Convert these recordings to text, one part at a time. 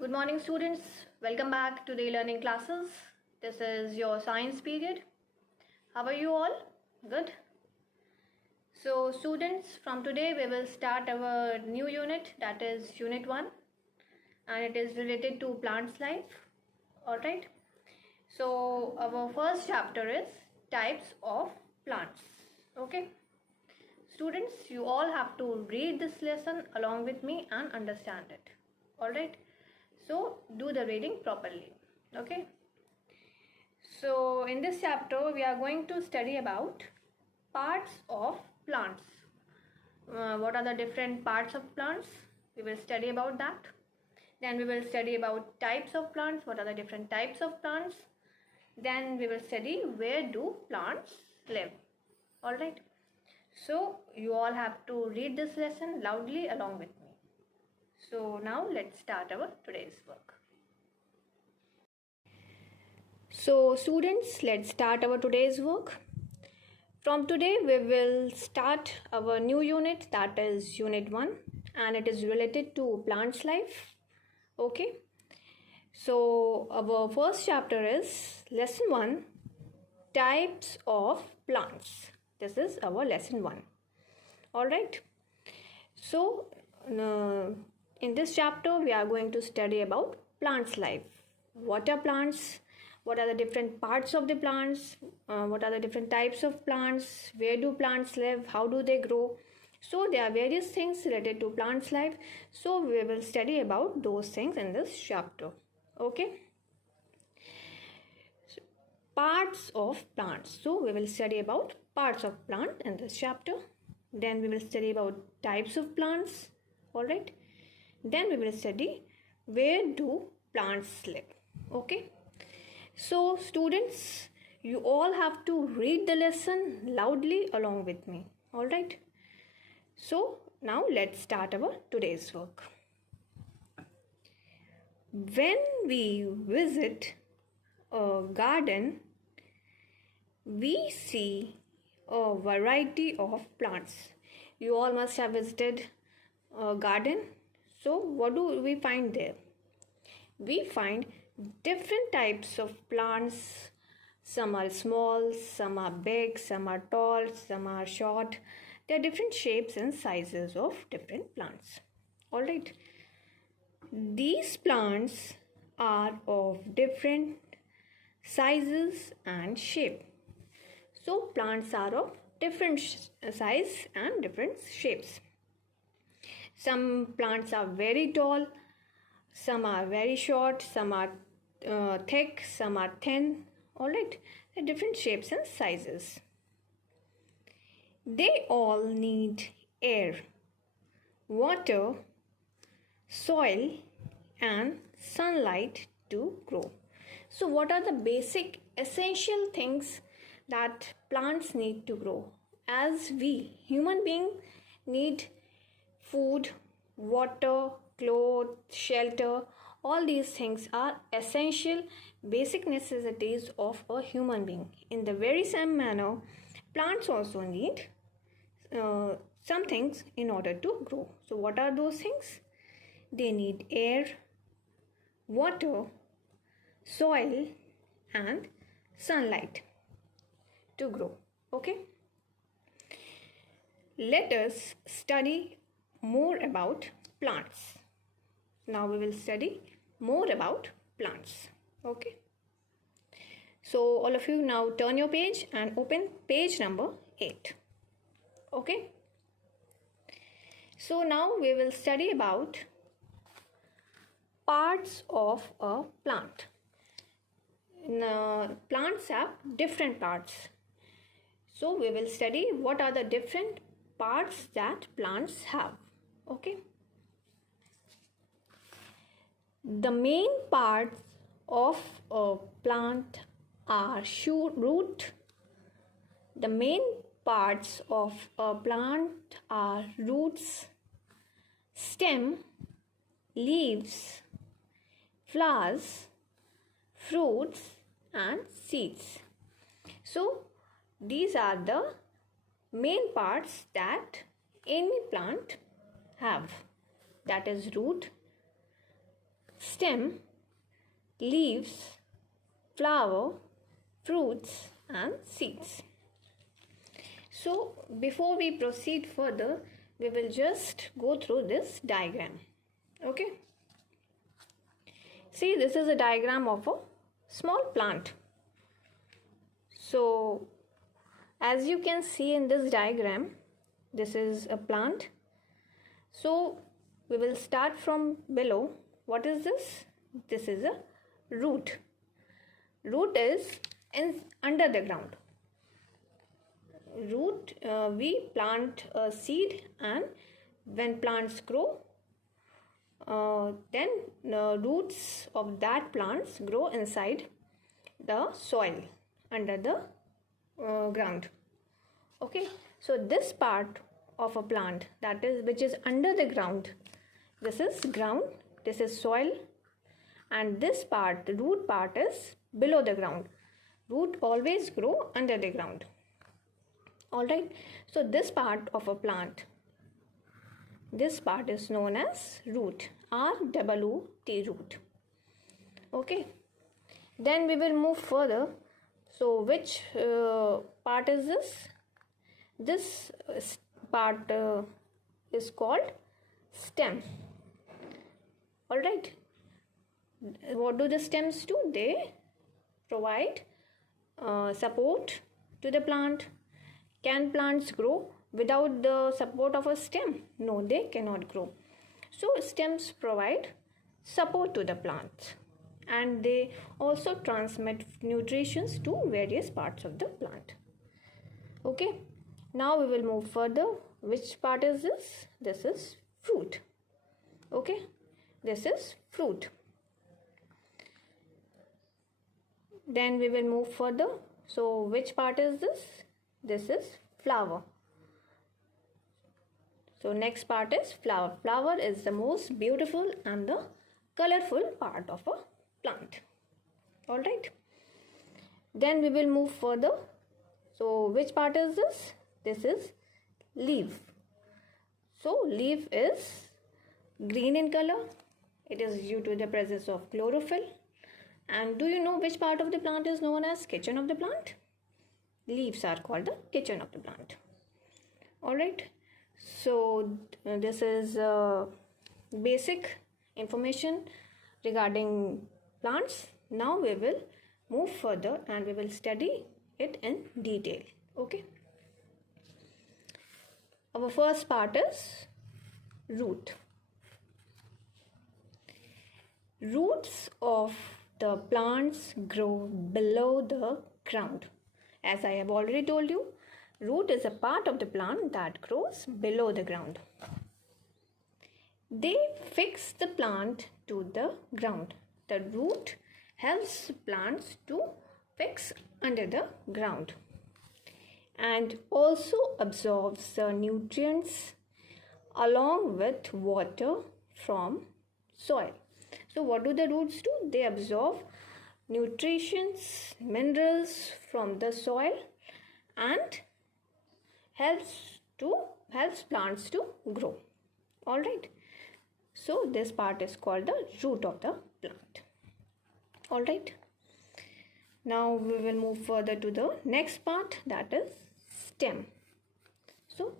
Good morning, students. Welcome back to the learning classes. This is your science period. How are you all? Good. So, students, from today we will start our new unit, that is Unit 1, and it is related to plants' life. Alright. So, our first chapter is types of plants. Okay. Students, you all have to read this lesson along with me and understand it. Alright. So do the reading properly. Okay. So in this chapter we are going to study about parts of plants. What are the different parts of plants? We will study about that. Then we will study about types of plants. What are the different types of plants? Then we will study where do plants live. Alright. So you all have to read this lesson loudly along with me. So now let's start our today's work. So students, let's start our today's work. From today we will start our new unit, that is Unit 1, and it is related to plants' life. Okay. So our first chapter is Lesson 1, Types of Plants. This is our Lesson 1. Alright. So in this chapter we are going to study about plants' life. What are plants? What are the different parts of the plants? What are the different types of plants? Where do plants live? How do they grow? So there are various things related to plants' life. So we will study about those things in this chapter. Okay. So, parts of plants. So we will study about parts of plant in this chapter. Then we will study about types of plants. Alright. Then we will study where do plants live. Okay. So students, you all have to read the lesson loudly along with me. Alright. So now let's start our today's work. When we visit a garden, we see a variety of plants. You all must have visited a garden. So what do we find there? We find different types of plants. Some are small, some are big, some are tall, some are short. There are different shapes and sizes of different plants. Alright. These plants are of different sizes and shape. So plants are of different size and different shapes. Some plants are very tall, some are very short, some are thick, some are thin. Alright, there are different shapes and sizes. They all need air, water, soil and sunlight to grow. So what are the basic essential things that plants need to grow? As we human beings need food, water, clothes, shelter, all these things are essential basic necessities of a human being. In the very same manner, plants also need some things in order to grow. So what are those things? They need air, water, soil and sunlight to grow. Okay. Let us study more about plants. Now we will study more about plants. Okay. So all of you now turn your page and open page number 8. Okay. So now we will study about parts of a plant. Plants have different parts. So we will study what are the different parts that plants have. Okay. The main parts of a plant are root. The main parts of a plant are roots, stem, leaves, flowers, fruits and seeds. So these are the main parts that any plant have. That is root, stem, leaves, flower, fruits and seeds. So before we proceed further, we will just go through this diagram. Okay. See, this is a diagram of a small plant. So as you can see in this diagram, this is a plant. So we will start from below. What is this? This is a root. Root is under the ground. Root, we plant a seed, and when plants grow, then roots of that plants grow inside the soil under the ground. Okay, so this part of a plant, that is which is under the ground, this is ground, this is soil, and this part, the root part, is below the ground. Root always grow under the ground. Alright, so this part of a plant, this part is known as root, R-O-O-T, root. Okay, then we will move further. So which part is this? This part is called stem. Alright, what do the stems do? They provide support to the plant. Can plants grow without the support of a stem? No, they cannot grow. So stems provide support to the plants, and they also transmit nutrition to various parts of the plant. Okay, now we will move further. Which part is this? This is fruit. Okay, this is fruit. Then we will move further. So which part is this? This is flower. So next part is flower. Flower is the most beautiful and the colorful part of a plant. Alright. Then we will move further. So which part is this? This is leaf. So leaf is green in color. It is due to the presence of chlorophyll. And do you know which part of the plant is known as kitchen of the plant? Leaves are called the kitchen of the plant. Alright. So this is basic information regarding plants. Now we will move further and we will study it in detail. Okay. Our first part is root. Roots of the plants grow below the ground. As I have already told you, root is a part of the plant that grows below the ground. They fix the plant to the ground. The root helps plants to fix under the ground and also absorbs the nutrients along with water from soil. So what do the roots do? They absorb nutrients, minerals from the soil and helps plants to grow. Alright. So this part is called the root of the plant. Alright. Now we will move further to the next part, that is stem. So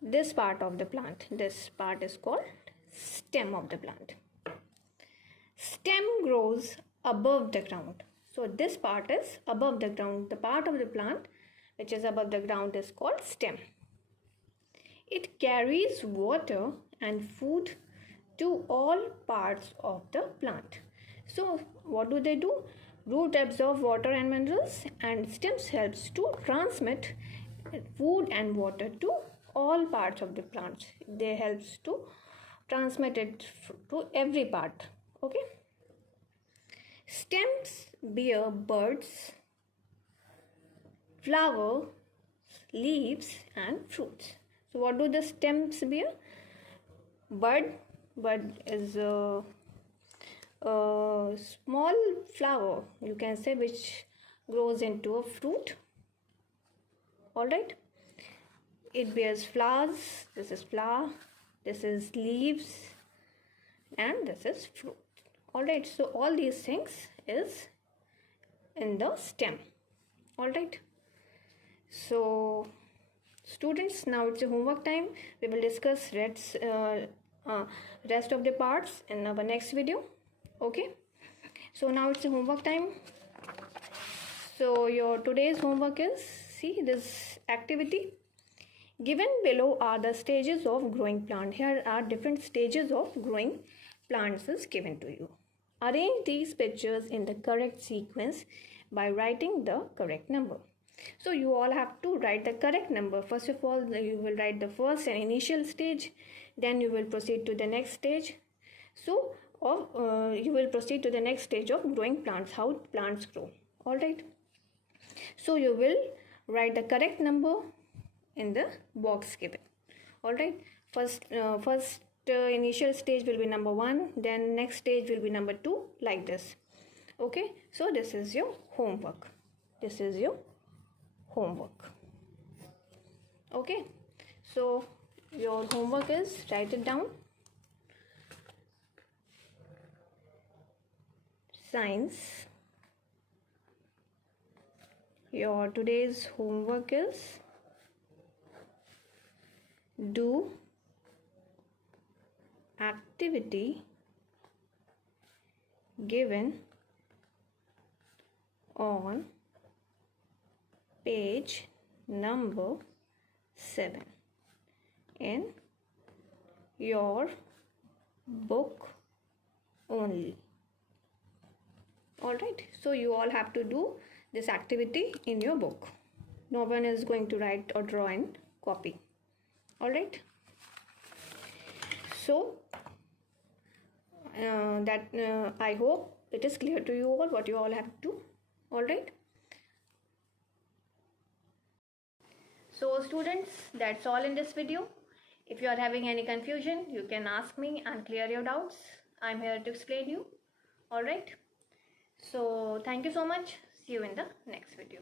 this part of the plant, this part is called stem of the plant. Stem grows above the ground. So this part is above the ground. The part of the plant which is above the ground is called stem. It carries water and food to all parts of the plant. So what do? Root absorb water and minerals, and stems helps to transmit food and water to all parts of the plant. They helps to transmit it to every part. Okay. Stems bear buds, flowers, leaves and fruits. So what do the stems bear? Bud is a small flower, you can say, which grows into a fruit. Alright. It bears flowers. This is flower, this is leaves, and this is fruit. Alright, so all these things is in the stem. Alright, so students, now it's a homework time. We will discuss rest of the parts in our next video. Okay, so now it's a homework time. So your today's homework is, see this activity. Given below are the stages of growing plant. Here are different stages of growing plants is given to you. Arrange these pictures in the correct sequence by writing the correct number. So you all have to write the correct number. First of all, you will write the first and initial stage. Then you will proceed to the next stage. So you will proceed to the next stage of growing plants, how plants grow. Alright. So you will write the correct number in the box given. Alright. First initial stage will be number 1. Then next stage will be number 2, like this. Okay. So this is your homework. This is your homework. Okay. So your homework is, write it down. Science. Your today's homework is do activity given on page number 7 in your book only. Alright, so you all have to do this activity in your book. No one is going to write or draw and copy. Alright, so I hope it is clear to you all what you all have to do. Alright, so students, that's all in this video. If you are having any confusion, you can ask me and clear your doubts. I'm here to explain you. Alright, so thank you so much. See you in the next video.